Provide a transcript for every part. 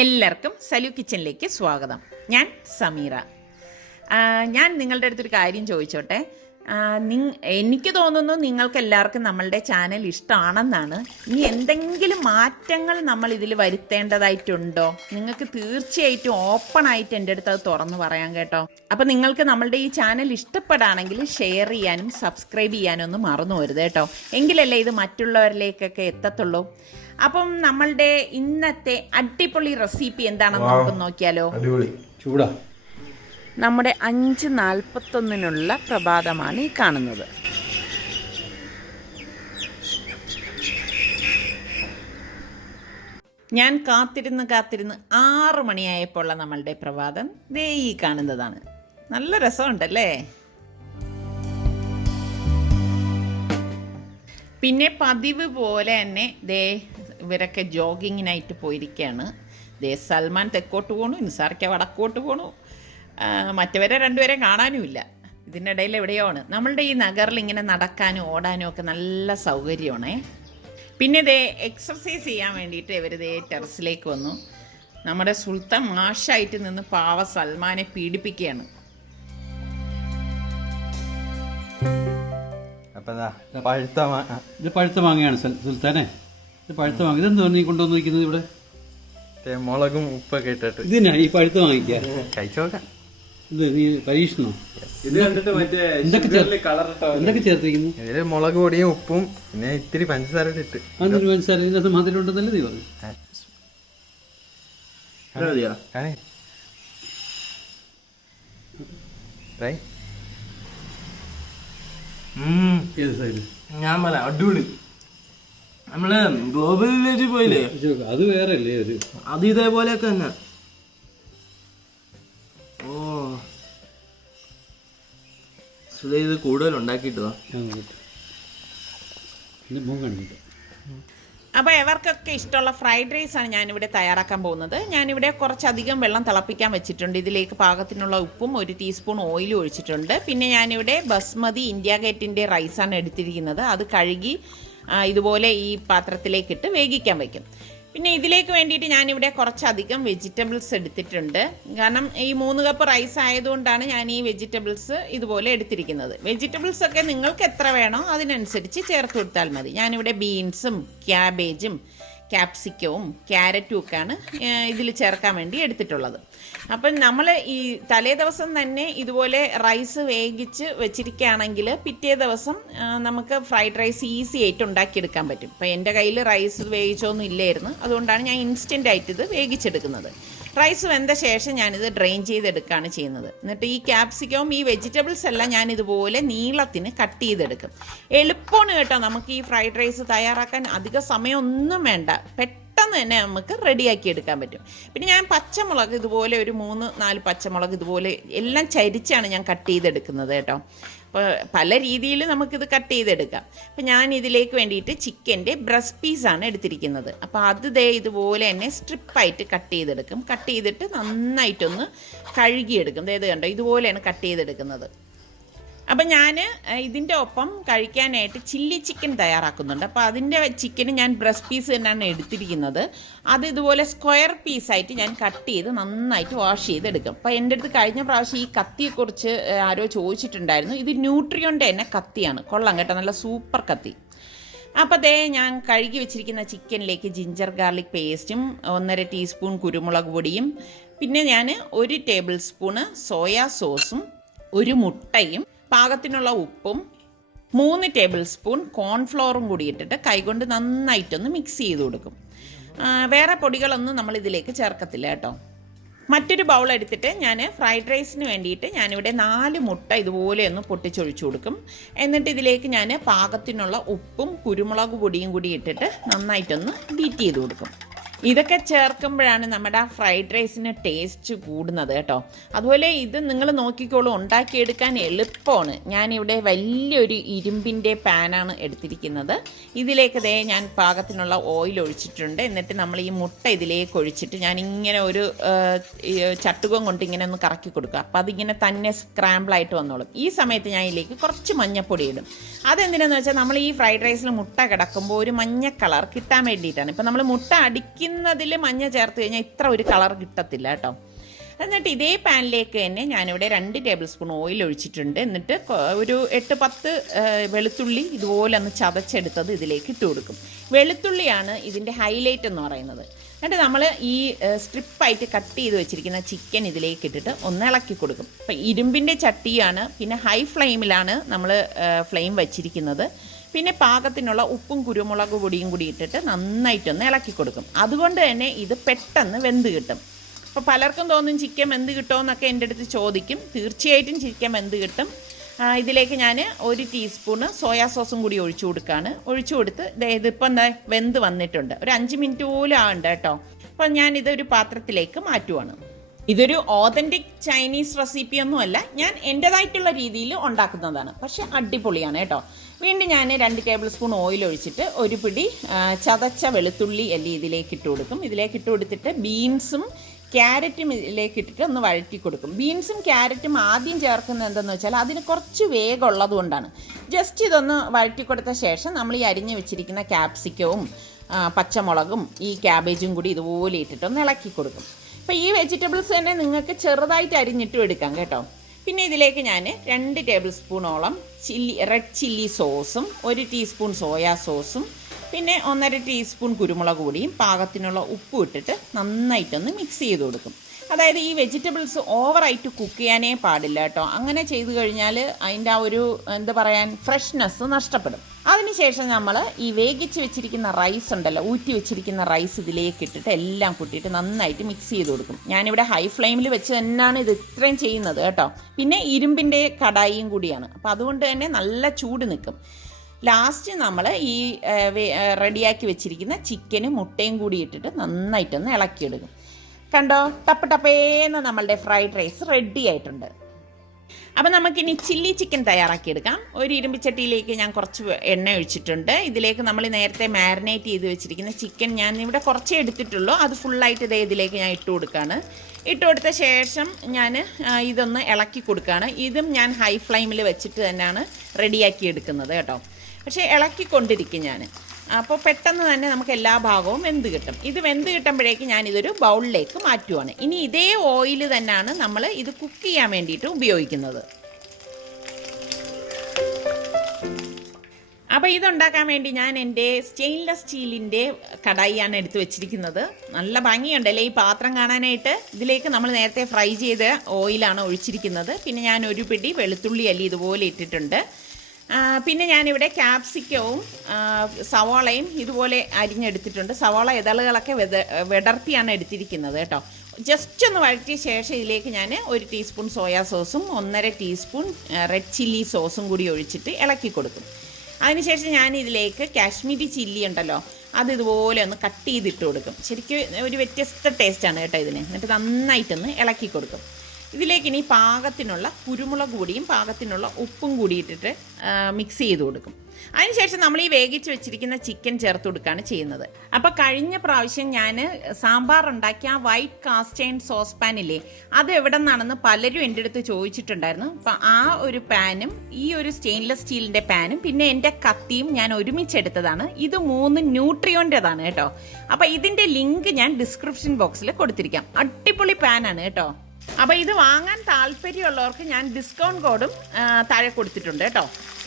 എല്ലാവർക്കും സലു കിച്ചണിലേക്ക് സ്വാഗതം. ഞാൻ സമീറ. ഞാൻ നിങ്ങളുടെ അടുത്തൊരു കാര്യം ചോദിച്ചോട്ടെ. എനിക്ക് തോന്നുന്നു നിങ്ങൾക്ക് എല്ലാവർക്കും നമ്മളുടെ ചാനൽ ഇഷ്ടമാണെന്നാണ്. ഇനി എന്തെങ്കിലും മാറ്റങ്ങൾ നമ്മൾ ഇതിൽ വരുത്തേണ്ടതായിട്ടുണ്ടോ? നിങ്ങൾക്ക് തീർച്ചയായിട്ടും ഓപ്പണായിട്ട് എൻ്റെ അടുത്ത് അത് തുറന്ന് പറയാം കേട്ടോ. അപ്പം നിങ്ങൾക്ക് നമ്മളുടെ ഈ ചാനൽ ഇഷ്ടപ്പെടുകയാണെങ്കിൽ ഷെയർ ചെയ്യാനും സബ്സ്ക്രൈബ് ചെയ്യാനും ഒന്നും മറന്നു പോരുത് കേട്ടോ. എങ്കിലല്ലേ ഇത് മറ്റുള്ളവരിലേക്കൊക്കെ എത്തത്തുള്ളൂ. അപ്പം നമ്മളുടെ ഇന്നത്തെ അടിപൊളി റെസിപ്പി എന്താണെന്ന് നമുക്ക് നോക്കിയാലോ. ചൂടാ. നമ്മുടെ 5:41 പ്രഭാതമാണ് ഈ കാണുന്നത്. ഞാൻ കാത്തിരുന്ന് 6 മണിയായപ്പോൾ നമ്മളുടെ പ്രഭാതം ദേ ഈ കാണുന്നതാണ്. നല്ല രസമുണ്ടല്ലേ? പിന്നെ പതിവ് പോലെ തന്നെ ദേ ഇവരൊക്കെ ജോഗിങ്ങിനായിട്ട് പോയിരിക്കുകയാണ്. ദേ സൽമാൻ തെക്കോട്ട് പോണു, നിസാർക്ക വടക്കോട്ട് പോണു, മറ്റവരെ രണ്ടുപേരെ കാണാനുമില്ല. ഇതിൻ്റെ ഇടയിൽ എവിടെയാണ്. നമ്മളുടെ ഈ നഗറിൽ ഇങ്ങനെ നടക്കാനും ഓടാനും ഒക്കെ നല്ല സൗകര്യമാണേ. പിന്നെ ഇതേ എക്സർസൈസ് ചെയ്യാൻ വേണ്ടിയിട്ട് ഇവരിതേ ടെറസിലേക്ക് വന്നു. നമ്മുടെ സുൽത്താൻ മാഷായിട്ട് നിന്ന് പാവ സൽമാനെ പീഡിപ്പിക്കുകയാണ്. ഇത് പഴുത്ത മാങ്ങയാണ് സുൽത്താനെ. ഇത് പഴുത്ത മാങ്ങ. ഇതെന്താ നീ കൊണ്ടുവന്ന് വയ്ക്കുന്നത് ഇവിടെ? മുളകും ഉപ്പൊക്കെ ഇട്ടിട്ട് ഇതിനാ ഈ പഴുത്ത വാങ്ങിക്കുക. കഴിച്ചോക്കാം. ഇത് നീ പരീക്ഷണോ? എന്തൊക്കെ ചേർത്തിരിക്കുന്നു? ഇതില് മുളക് പൊടിയും ഉപ്പും പിന്നെ ഇത്തിരി പഞ്ചസാര ഇട്ട്. അതൊരു പഞ്ചസാര ഇതിനകത്ത് മധുരം ഉണ്ടെന്നല്ലേ നീ പറഞ്ഞു? ഞാൻ പറയാം അടിപൊളി. നമ്മള് ഗ്ലോബൽ വില്ലേജ് പോയില്ലേ, അത് വേറെ അല്ലേ? അത് ഇതേപോലെയൊക്കെ തന്നെ. ഓ ഇത് കൂടുതൽ ഉണ്ടാക്കിട്ടോ. അപ്പോൾ ഇവർക്കൊക്കെ ഇഷ്ടമുള്ള ഫ്രൈഡ് റൈസാണ് ഞാനിവിടെ തയ്യാറാക്കാൻ പോകുന്നത്. ഞാനിവിടെ കുറച്ചധികം വെള്ളം തിളപ്പിക്കാൻ വെച്ചിട്ടുണ്ട്. ഇതിലേക്ക് പാകത്തിനുള്ള ഉപ്പും 1 ടീസ്പൂൺ ഓയിലും ഒഴിച്ചിട്ടുണ്ട്. പിന്നെ ഞാനിവിടെ ബസ്മതി ഇന്ത്യ ഗേറ്റിൻ്റെ റൈസാണ് എടുത്തിരിക്കുന്നത്. അത് കഴുകി ഇതുപോലെ ഈ പാത്രത്തിലേക്കിട്ട് വേവിക്കാൻ വയ്ക്കും. പിന്നെ ഇതിലേക്ക് വേണ്ടിയിട്ട് ഞാനിവിടെ കുറച്ചധികം വെജിറ്റബിൾസ് എടുത്തിട്ടുണ്ട്. കാരണം ഈ 3 കപ്പ് റൈസ് ആയതുകൊണ്ടാണ് ഞാൻ ഈ വെജിറ്റബിൾസ് ഇതുപോലെ എടുത്തിരിക്കുന്നത്. വെജിറ്റബിൾസ് ഒക്കെ നിങ്ങൾക്ക് എത്ര വേണോ അതിനനുസരിച്ച് ചേർത്ത് കൊടുത്താൽ മതി. ഞാനിവിടെ ബീൻസും ക്യാബേജും ക്യാപ്സിക്കവും ക്യാരറ്റും ഒക്കെയാണ് ഇതിൽ ചേർക്കാൻ വേണ്ടി എടുത്തിട്ടുള്ളത്. അപ്പം നമ്മൾ ഈ തലേ ദിവസം തന്നെ ഇതുപോലെ റൈസ് വേവിച്ച് വെച്ചിരിക്കുകയാണെങ്കിൽ പിറ്റേ ദിവസം നമുക്ക് ഫ്രൈഡ് റൈസ് ഈസി ആയിട്ട് ഉണ്ടാക്കിയെടുക്കാൻ പറ്റും. അപ്പം എൻ്റെ കയ്യിൽ റൈസ് വേവിച്ചൊന്നും ഇല്ലായിരുന്നു, അതുകൊണ്ടാണ് ഞാൻ ഇൻസ്റ്റൻ്റ് ആയിട്ട് ഇത് വേവിച്ചെടുക്കുന്നത്. റൈസ് വെന്ത ശേഷം ഞാനിത് ഡ്രെയിൻ ചെയ്തെടുക്കുകയാണ് ചെയ്യുന്നത്. എന്നിട്ട് ഈ ക്യാപ്സിക്കവും ഈ വെജിറ്റബിൾസ് എല്ലാം ഞാൻ ഇതുപോലെ നീളത്തിന് കട്ട് ചെയ്തെടുക്കും. എളുപ്പമാണ് കേട്ടോ. നമുക്ക് ഈ ഫ്രൈഡ് റൈസ് തയ്യാറാക്കാൻ അധിക സമയമൊന്നും വേണ്ട, പെട്ടെന്ന് തന്നെ നമുക്ക് റെഡിയാക്കി എടുക്കാൻ പറ്റും. പിന്നെ ഞാൻ പച്ചമുളക് ഇതുപോലെ ഒരു 3-4 പച്ചമുളക് ഇതുപോലെ എല്ലാം ചരിച്ചാണ് ഞാൻ കട്ട് ചെയ്തെടുക്കുന്നത് കേട്ടോ. അപ്പോൾ പല രീതിയിൽ നമുക്കിത് കട്ട് ചെയ്തെടുക്കാം. അപ്പം ഞാൻ ഇതിലേക്ക് വേണ്ടിയിട്ട് ചിക്കൻ്റെ ബ്രസ്റ്റ് പീസാണ് എടുത്തിരിക്കുന്നത്. അപ്പോൾ അത് ദേ ഇതുപോലെ തന്നെ സ്ട്രിപ്പായിട്ട് കട്ട് ചെയ്തെടുക്കും. കട്ട് ചെയ്തിട്ട് നന്നായിട്ടൊന്ന് കഴുകിയെടുക്കും. ഇത് കണ്ടോ, ഇതുപോലെയാണ് കട്ട് ചെയ്തെടുക്കുന്നത്. അപ്പം ഞാൻ ഇതിൻ്റെ ഒപ്പം കഴിക്കാനായിട്ട് ചില്ലി ചിക്കൻ തയ്യാറാക്കുന്നുണ്ട്. അപ്പോൾ അതിൻ്റെ ചിക്കന് ഞാൻ ബ്രസ്റ്റ് പീസ് തന്നെയാണ് എടുത്തിരിക്കുന്നത്. അത് ഇതുപോലെ സ്ക്വയർ പീസായിട്ട് ഞാൻ കട്ട് ചെയ്ത് നന്നായിട്ട് വാഷ് ചെയ്തെടുക്കും. അപ്പോൾ എൻ്റെ അടുത്ത് കഴിഞ്ഞ പ്രാവശ്യം ഈ കത്തിയെക്കുറിച്ച് ആരോ ചോദിച്ചിട്ടുണ്ടായിരുന്നു. ഇത് ന്യൂട്രിയോൻ്റെ തന്നെ കത്തിയാണ്, കൊള്ളാം കേട്ടോ, നല്ല സൂപ്പർ കത്തി. അപ്പോൾ അതേ ഞാൻ കഴുകി വെച്ചിരിക്കുന്ന ചിക്കനിലേക്ക് ജിഞ്ചർ ഗാർലിക് പേസ്റ്റും 1.5 ടീസ്പൂൺ കുരുമുളക് പൊടിയും പിന്നെ ഞാൻ 1 ടേബിൾ സ്പൂണ് സോയാ സോസും 1 മുട്ടയും പാകത്തിനുള്ള ഉപ്പും 3 ടേബിൾ സ്പൂൺ കോൺഫ്ലോറും കൂടി ഇട്ടിട്ട് കൈകൊണ്ട് നന്നായിട്ടൊന്ന് മിക്സ് ചെയ്ത് കൊടുക്കും. വേറെ പൊടികളൊന്നും നമ്മൾ ഇതിലേക്ക് ചേർക്കത്തില്ല കേട്ടോ. മറ്റൊരു ബൗൾ എടുത്തിട്ട് ഞാൻ ഫ്രൈഡ് റൈസിന് വേണ്ടിയിട്ട് ഞാനിവിടെ 4 മുട്ട ഇതുപോലെ ഒന്ന് പൊട്ടിച്ചൊഴിച്ചു കൊടുക്കും. എന്നിട്ട് ഇതിലേക്ക് ഞാൻ പാകത്തിനുള്ള ഉപ്പും കുരുമുളക് പൊടിയും കൂടി ഇട്ടിട്ട് നന്നായിട്ടൊന്ന് ബീറ്റ് ചെയ്ത് കൊടുക്കും. ഇതൊക്കെ ചേർക്കുമ്പോഴാണ് നമ്മുടെ ആ ഫ്രൈഡ് റൈസിന് ടേസ്റ്റ് കൂടുന്നത് കേട്ടോ. അതുപോലെ ഇത് നിങ്ങൾ നോക്കിക്കോളൂ, ഉണ്ടാക്കിയെടുക്കാൻ എളുപ്പമാണ്. ഞാനിവിടെ വലിയൊരു ഇരുമ്പിൻ്റെ പാനാണ് എടുത്തിരിക്കുന്നത്. ഇതിലേക്ക് ദേ ഞാൻ പാകത്തിനുള്ള ഓയിൽ ഒഴിച്ചിട്ടുണ്ട്. എന്നിട്ട് നമ്മൾ ഈ മുട്ട ഇതിലേക്ക് ഒഴിച്ചിട്ട് ഞാനിങ്ങനെ ഒരു ചട്ടുകം കൊണ്ട് ഇങ്ങനെ ഒന്ന് കറക്കി കൊടുക്കുക. അപ്പോൾ അതിങ്ങനെ തന്നെ സ്ക്രാമ്പിളായിട്ട് വന്നോളും. ഈ സമയത്ത് ഞാൻ ഇതിലേക്ക് കുറച്ച് മഞ്ഞപ്പൊടി ഇടും. അതെന്തിനാന്ന് വെച്ചാൽ നമ്മൾ ഈ ഫ്രൈഡ് റൈസിൽ മുട്ട കിടക്കുമ്പോൾ ഒരു മഞ്ഞ കളർ കിട്ടാൻ വേണ്ടിയിട്ടാണ്. ഇപ്പം നമ്മൾ മുട്ട അടുക്കി പൊരിക്കുന്നതിൽ മഞ്ഞ ചേർത്ത് കഴിഞ്ഞാൽ ഇത്ര ഒരു കളർ കിട്ടത്തില്ല കേട്ടോ. എന്നിട്ട് ഇതേ പാനിലേക്ക് തന്നെ ഞാനിവിടെ 2 ടേബിൾ സ്പൂൺ ഓയിൽ ഒഴിച്ചിട്ടുണ്ട്. എന്നിട്ട് ഒരു 8-10 വെളുത്തുള്ളി ഇതുപോലെ ഒന്ന് ചതച്ചെടുത്തത് ഇതിലേക്ക് ഇട്ട് കൊടുക്കും. വെളുത്തുള്ളിയാണ് ഇതിൻ്റെ ഹൈലൈറ്റ് എന്ന് പറയുന്നത്. എന്നിട്ട് നമ്മൾ ഈ സ്ട്രിപ്പായിട്ട് കട്ട് ചെയ്ത് വെച്ചിരിക്കുന്ന ചിക്കൻ ഇതിലേക്ക് ഇട്ടിട്ട് ഒന്ന് ഇളക്കി കൊടുക്കും. അപ്പം ഇരുമ്പിൻ്റെ ചട്ടിയാണ്, പിന്നെ ഹൈ ഫ്ലെയിമിലാണ് നമ്മൾ ഫ്ലെയിം വെച്ചിരിക്കുന്നത്. പിന്നെ പാകത്തിനുള്ള ഉപ്പും കുരുമുളക് പൊടിയും കൂടി ഇട്ടിട്ട് നന്നായിട്ടൊന്ന് ഇളക്കി കൊടുക്കും. അതുകൊണ്ട് തന്നെ ഇത് പെട്ടെന്ന് വെന്ത് കിട്ടും. അപ്പോൾ പലർക്കും തോന്നും ചിക്കൻ വെന്ത് കിട്ടുമോയെന്നൊക്കെ എൻ്റെ അടുത്ത് ചോദിക്കും. തീർച്ചയായിട്ടും ചിക്കൻ വെന്ത് കിട്ടും. ഇതിലേക്ക് ഞാൻ 1 ടീസ്പൂണ് സോയാ സോസും കൂടി ഒഴിച്ചു കൊടുക്കുകയാണ്. ഒഴിച്ചു കൊടുത്ത് ഇതിപ്പോൾ എന്താ വെന്ത് വന്നിട്ടുണ്ട്. ഒരു 5 മിനിറ്റ് പോലും ആവണ്ട കേട്ടോ. അപ്പം ഞാനിതൊരു പാത്രത്തിലേക്ക് മാറ്റുവാണ്. ഇതൊരു ഓതൻറ്റിക് ചൈനീസ് റെസിപ്പി ഒന്നുമല്ല, ഞാൻ എൻ്റെതായിട്ടുള്ള രീതിയിൽ ഉണ്ടാക്കുന്നതാണ്. പക്ഷെ അടിപൊളിയാണ് കേട്ടോ. വീണ്ടും ഞാൻ 2 ടേബിൾ സ്പൂൺ ഓയിൽ ഒഴിച്ചിട്ട് ഒരു പിടി ചതച്ച വെളുത്തുള്ളി എല്ലാം ഇതിലേക്ക് ഇട്ട് കൊടുക്കും. ഇതിലേക്ക് ഇട്ട് കൊടുത്തിട്ട് ബീൻസും ക്യാരറ്റും ഇതിലേക്ക് ഇട്ടിട്ട് ഒന്ന് വഴറ്റി കൊടുക്കും. ബീൻസും ക്യാരറ്റും ആദ്യം ചേർക്കുന്നത് എന്തെന്ന് വെച്ചാൽ അതിന് കുറച്ച് വേഗമുള്ളത് കൊണ്ടാണ്. ജസ്റ്റ് ഇതൊന്ന് വഴറ്റി കൊടുത്ത ശേഷം നമ്മൾ ഈ അരിഞ്ഞ് വെച്ചിരിക്കുന്ന ക്യാപ്സിക്കവും പച്ചമുളകും ഈ ക്യാബേജും കൂടി ഇതുപോലെ ഇട്ടിട്ടൊന്ന് ഇളക്കി കൊടുക്കും. അപ്പോൾ ഈ വെജിറ്റബിൾസ് തന്നെ നിങ്ങൾക്ക് ചെറുതായിട്ട് അരിഞ്ഞിട്ടും എടുക്കാം കേട്ടോ. പിന്നെ ഇതിലേക്ക് ഞാൻ 2 ടേബിൾ സ്പൂണോളം റെഡ് ചില്ലി സോസും 1 ടീസ്പൂൺ സോയാ സോസും പിന്നെ 1.5 ടീസ്പൂൺ കുരുമുളക് പൊടിയും പാകത്തിനുള്ള ഉപ്പും ഇട്ടിട്ട് നന്നായിട്ടൊന്ന് മിക്സ് ചെയ്ത് കൊടുക്കും. അതായത് ഈ വെജിറ്റബിൾസ് ഓവറായിട്ട് കുക്ക് ചെയ്യാനേ പാടില്ല കേട്ടോ. അങ്ങനെ ചെയ്തു കഴിഞ്ഞാൽ അതിൻ്റെ ആ ഒരു എന്താ പറയാൻ ഫ്രഷ്നെസ് നഷ്ടപ്പെടും. അതിനുശേഷം നമ്മൾ ഈ വേവിച്ച് വെച്ചിരിക്കുന്ന റൈസ് ഉണ്ടല്ലോ, ഊറ്റി വെച്ചിരിക്കുന്ന റൈസ് ഇതിലേക്ക് ഇട്ടിട്ട് എല്ലാം കൂട്ടിയിട്ട് നന്നായിട്ട് മിക്സ് ചെയ്ത് കൊടുക്കും. ഞാനിവിടെ ഹൈ ഫ്ലെയിമിൽ വെച്ച് തന്നെയാണ് ഇത് ഇത്രയും ചെയ്യുന്നത് കേട്ടോ. പിന്നെ ഇരുമ്പിൻ്റെ കടായിയും കൂടിയാണ്, അപ്പോൾ അതുകൊണ്ട് തന്നെ നല്ല ചൂട് നിൽക്കും. ലാസ്റ്റ് നമ്മൾ ഈ റെഡിയാക്കി വെച്ചിരിക്കുന്ന ചിക്കനും മുട്ടയും കൂടി ഇട്ടിട്ട് നന്നായിട്ടൊന്ന് ഇളക്കിയെടുക്കും. കണ്ടോ, ടപ്പ് ടപ്പേന്ന് നമ്മളുടെ ഫ്രൈഡ് റൈസ് റെഡി ആയിട്ടുണ്ട്. അപ്പം നമുക്കിനി ചില്ലി ചിക്കൻ തയ്യാറാക്കിയെടുക്കാം. ഒരു ഇരുമ്പിച്ചട്ടിയിലേക്ക് ഞാൻ കുറച്ച് എണ്ണ ഒഴിച്ചിട്ടുണ്ട്. ഇതിലേക്ക് നമ്മൾ നേരത്തെ മാരിനേറ്റ് ചെയ്ത് വെച്ചിരിക്കുന്ന ചിക്കൻ ഞാൻ ഇവിടെ കുറച്ചേ എടുത്തിട്ടുള്ളൂ, അത് ഫുള്ളായിട്ട് ഇതിലേക്ക് ഞാൻ ഇട്ട് കൊടുക്കുകയാണ്. ഇട്ട് കൊടുത്ത ശേഷം ഞാൻ ഇതൊന്ന് ഇളക്കി കൊടുക്കുകയാണ്. ഇതും ഞാൻ ഹൈ ഫ്ലെയിമിൽ വെച്ചിട്ട് തന്നെയാണ് റെഡിയാക്കി എടുക്കുന്നത് കേട്ടോ. പക്ഷേ ഇളക്കിക്കൊണ്ടിരിക്കും ഞാൻ. അപ്പോൾ പെട്ടെന്ന് തന്നെ നമുക്ക് എല്ലാ ഭാഗവും വെന്ത് കിട്ടും. ഇത് വെന്ത് കിട്ടുമ്പോഴേക്ക് ഞാനിതൊരു ബൗളിലേക്ക് മാറ്റുവാണ്. ഇനി ഇതേ ഓയിൽ തന്നെയാണ് നമ്മൾ ഇത് കുക്ക് ചെയ്യാൻ വേണ്ടിയിട്ട് ഉപയോഗിക്കുന്നത്. അപ്പോൾ ഇതുണ്ടാക്കാൻ വേണ്ടി ഞാൻ എൻ്റെ സ്റ്റെയിൻലെസ് സ്റ്റീലിൻ്റെ കടായിയാണ് എടുത്ത് വെച്ചിരിക്കുന്നത്. നല്ല ഭംഗിയുണ്ടല്ലേ ഈ പാത്രം കാണാനായിട്ട്. ഇതിലേക്ക് നമ്മൾ നേരത്തെ ഫ്രൈ ചെയ്ത ഓയിലാണ് ഒഴിച്ചിരിക്കുന്നത്. പിന്നെ ഞാൻ ഒരു പിടി വെളുത്തുള്ളി അല്ലി ഇതുപോലെ ഇട്ടിട്ടുണ്ട്. പിന്നെ ഞാനിവിടെ ക്യാപ്സിക്കവും സവാളയും ഇതുപോലെ അരിഞ്ഞെടുത്തിട്ടുണ്ട്. സവാള ഇതളുകളൊക്കെ വിടർത്തിയാണ് എടുത്തിരിക്കുന്നത് കേട്ടോ. ജസ്റ്റ് ഒന്ന് വഴറ്റിയ ശേഷം ഇതിലേക്ക് ഞാൻ 1 ടീസ്പൂൺ സോയാ സോസും 1.5 ടീസ്പൂൺ റെഡ് ചില്ലി സോസും കൂടി ഒഴിച്ചിട്ട് ഇളക്കി കൊടുക്കും. അതിനുശേഷം ഞാൻ ഇതിലേക്ക് കാശ്മീരി ചില്ലി ഉണ്ടല്ലോ, അത് ഇതുപോലെ ഒന്ന് കട്ട് ചെയ്തിട്ട് കൊടുക്കും. ശരിക്കും ഒരു വ്യത്യസ്ത ടേസ്റ്റാണ് കേട്ടോ ഇതിന്. എന്നിട്ട് നന്നായിട്ടൊന്ന് ഇളക്കി കൊടുക്കും. ഇതിലേക്ക് ഇനി പാകത്തിനുള്ള കുരുമുളക് പൊടിയും പാകത്തിനുള്ള ഉപ്പും കൂടി ഇട്ടിട്ട് മിക്സ് ചെയ്ത് കൊടുക്കും. അതിനുശേഷം നമ്മൾ ഈ വേവിച്ച് വെച്ചിരിക്കുന്ന ചിക്കൻ ചേർത്ത് കൊടുക്കുകയാണ് ചെയ്യുന്നത്. അപ്പോൾ കഴിഞ്ഞ പ്രാവശ്യം ഞാൻ സാമ്പാർ ഉണ്ടാക്കിയ ആ വൈറ്റ് കാസ്റ്റ് അയൺ സോസ് പാനില്ലേ, അത് എവിടെ നിന്നാണെന്ന് പലരും എൻ്റെ അടുത്ത് ചോദിച്ചിട്ടുണ്ടായിരുന്നു. അപ്പം ആ ഒരു പാനും ഈ ഒരു സ്റ്റെയിൻലെസ് സ്റ്റീലിൻ്റെ പാനും പിന്നെ എൻ്റെ കത്തിയും ഞാൻ ഒരുമിച്ചെടുത്തതാണ്. ഇത് 3 ന്യൂട്രിയോൻ്റെതാണ് കേട്ടോ. അപ്പോൾ ഇതിൻ്റെ ലിങ്ക് ഞാൻ ഡിസ്ക്രിപ്ഷൻ ബോക്സിൽ കൊടുത്തിരിക്കാം. അടിപൊളി പാനാണ് കേട്ടോ. അപ്പോൾ ഇത് വാങ്ങാൻ താല്പര്യമുള്ളവർക്ക് ഞാൻ ഡിസ്കൗണ്ട് കോഡും താഴെ കൊടുത്തിട്ടുണ്ട് കേട്ടോ.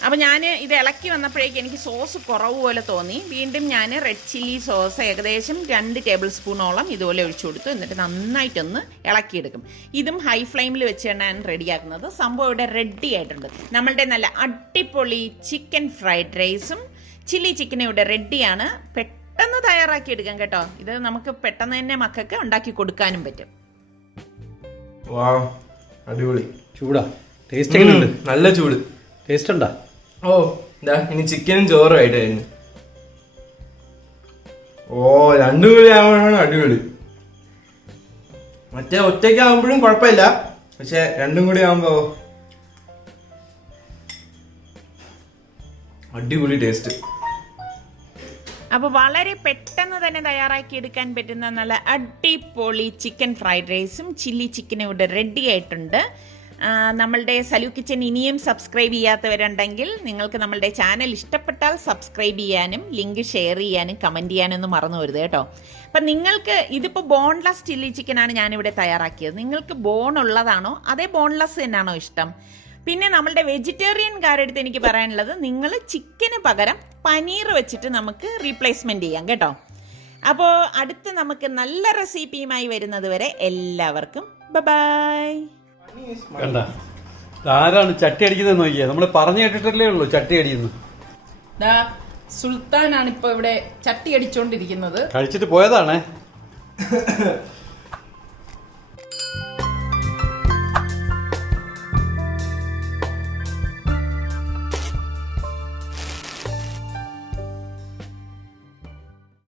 അപ്പോൾ ഞാൻ ഇത് ഇളക്കി വന്നപ്പോഴേക്ക് എനിക്ക് സോസ് കുറവ് പോലെ തോന്നി. വീണ്ടും ഞാൻ റെഡ് ചില്ലി സോസ് ഏകദേശം 2 ടേബിൾ സ്പൂണോളം ഇതുപോലെ ഒഴിച്ചു കൊടുത്തു. എന്നിട്ട് നന്നായിട്ടൊന്ന് ഇളക്കിയെടുക്കും. ഇതും ഹൈ ഫ്ലെയിമിൽ വെച്ചാണ് ഞാൻ റെഡിയാക്കുന്നത്. സംഭവം ഇവിടെ റെഡി ആയിട്ടുണ്ട്. നമ്മളുടെ നല്ല അടിപൊളി ചിക്കൻ ഫ്രൈഡ് റൈസും ചില്ലി ചിക്കനും ഇവിടെ റെഡിയാണ്. പെട്ടെന്ന് തയ്യാറാക്കിയെടുക്കാം കേട്ടോ. ഇത് നമുക്ക് പെട്ടെന്ന് തന്നെ മക്കൾക്ക് ഉണ്ടാക്കി കൊടുക്കാനും പറ്റും. അടിപൊളി. ചൂടാ? ടേസ്റ്റ് എങ്ങനെയുണ്ട്? നല്ല ചൂട്. ടേസ്റ്റ് ഉണ്ടാ? ഓ ഇതാ ഇനി ചിക്കനും ചോറും ആയിട്ടായിരുന്നു. ഓ രണ്ടും കൂടി ആവുമ്പോഴാണ് അടിപൊളി. മറ്റേ ഒറ്റയ്ക്കാവുമ്പോഴും കുഴപ്പമില്ല, പക്ഷെ രണ്ടും കൂടി ആവുമ്പോ അടിപൊളി ടേസ്റ്റ്. അപ്പോൾ വളരെ പെട്ടെന്ന് തന്നെ തയ്യാറാക്കിയെടുക്കാൻ പറ്റുന്ന നല്ല അടിപൊളി ചിക്കൻ ഫ്രൈഡ് റൈസും ചില്ലി ചിക്കനും ഇവിടെ റെഡി ആയിട്ടുണ്ട്. നമ്മളുടെ സലു കിച്ചൻ ഇനിയും സബ്സ്ക്രൈബ് ചെയ്യാത്തവരുണ്ടെങ്കിൽ നിങ്ങൾക്ക് നമ്മളുടെ ചാനൽ ഇഷ്ടപ്പെട്ടാൽ സബ്സ്ക്രൈബ് ചെയ്യാനും ലിങ്ക് ഷെയർ ചെയ്യാനും കമൻറ്റ് ചെയ്യാനൊന്നും മറന്നു വരുത് കേട്ടോ. അപ്പം നിങ്ങൾക്ക് ഇതിപ്പോൾ ബോൺലെസ് ചില്ലി ചിക്കനാണ് ഞാനിവിടെ തയ്യാറാക്കിയത്. നിങ്ങൾക്ക് ബോൺ ഉള്ളതാണോ അതേ ബോൺലെസ് തന്നെയാണോ ഇഷ്ടം? പിന്നെ നമ്മളുടെ വെജിറ്റേറിയൻകാരുടെ അടുത്ത് എനിക്ക് പറയാനുള്ളത്, നിങ്ങൾ ചിക്കന് പകരം പനീർ വെച്ചിട്ട് നമുക്ക് റീപ്ലേസ്മെൻറ്റ് ചെയ്യാം കേട്ടോ. അപ്പോൾ അടുത്ത് നമുക്ക് നല്ല റെസിപ്പിയുമായി വരുന്നത് വരെ എല്ലാവർക്കും ബൈ. കണ്ട ആരാണ് ചട്ടി അടിക്കുന്നത് നോക്കിയേ. നമ്മൾ പറഞ്ഞു കേട്ടിട്ടല്ലേ ഉള്ളൂ ചട്ടി അടിക്കുന്നു. സുൽത്താനാണ് ഇപ്പൊ ഇവിടെ ചട്ടി അടിച്ചോണ്ടിരിക്കുന്നത്. കഴിച്ചിട്ട് പോയതാണേ.